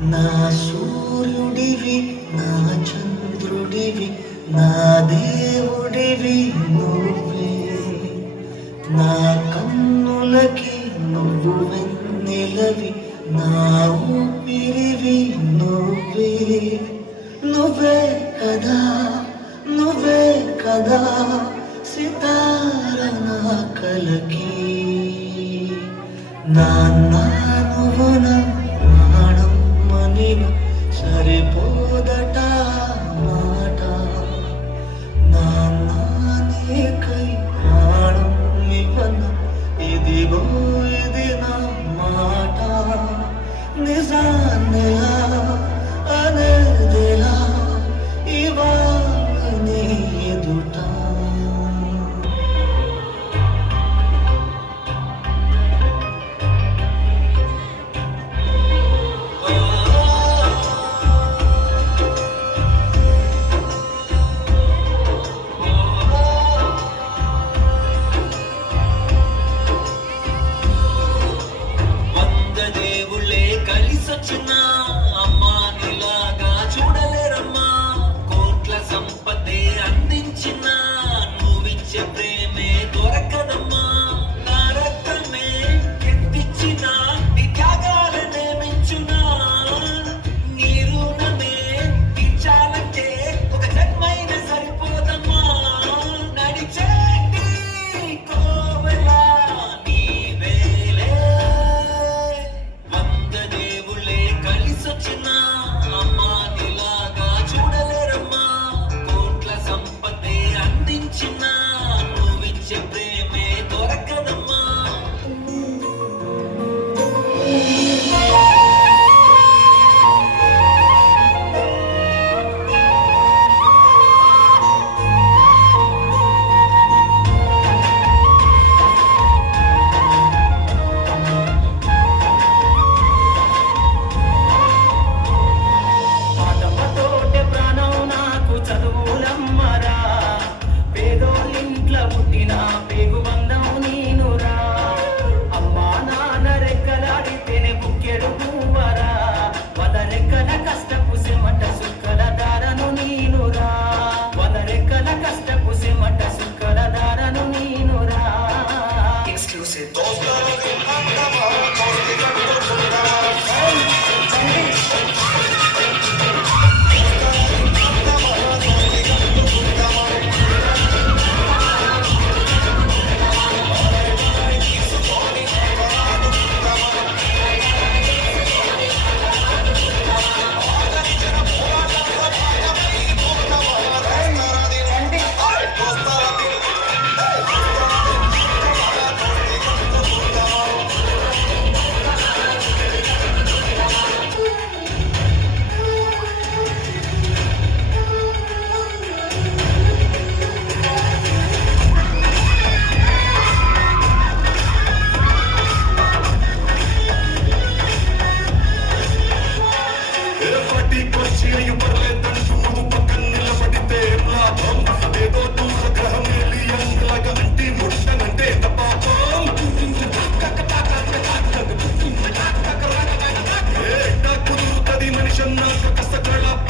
నా సూర్యుడివి, నా చంద్రుడివి, నా దేవుడివి నువ్వే. నా కన్నులకి నువ్వు వెన్నెలవి, నా ఊపిరివి నువ్వే. నువ్వే కదా, నువ్వే కదా సితార నా కలకి. నాన్న నువ్వు నా ప్రాణమ్మ నేను సరిపోదట మాట. నాన్న నీకై ప్రాణం ఇవ్వన ఇదిగో ఇది నా మాట. నిజాన్నిలా అనేదిలా ఇవాళ నీ ఎదుట. కలిసొచ్చిన అమ్మా నీలాగా చూడలేరమ్మా. కోట్ల సంపదే అందించిన నువ్విచ్చే ప్రేమే దొరకదమ్మా. నా రక్తమే ఎత్తిచ్చిన నీ త్యాగాలనే మించునా. నీ రుణమే తీర్చాలంటే ఒక జన్మైన సరిపోదమ్మా. నడిచేటి కోవెలా నీవేలే. కలిసొచ్చిన అమ్మా నీలాగా చూడలేరమ్మా. కోట్ల సంపదే అందించిన నువ్విచ్చే ప్రేమే దొరకదమ్మా. పుట్టిన పేగు బంధం నీనురా. అమ్మా నాన్న రెక్కలాడితేనే బుక్కెడు పువ్వరా. వద రెక్కల కష్టపు సిమట సుక్కల దారను నీనురా. వద రెక్కల కష్టపు సిమట సుక్కల దారను నీనురా. ఎక్స్క్లూసివ్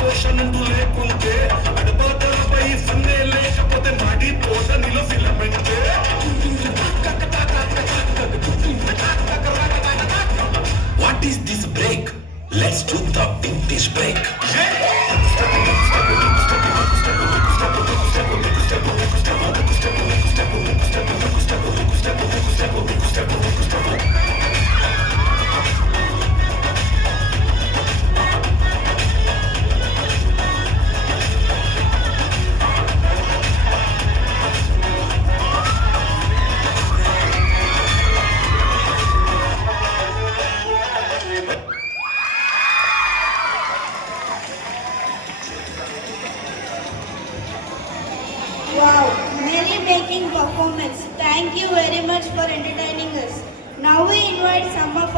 పోషణంటూ లేకుంటే అడబాదలపై సన్నే లేకపోతే మాడిపోత నిలో ఫిలమెంటే. What is this break? Let's do the vintage break. Wow, really making performance. Thank you very much for entertaining us. Now we invite some of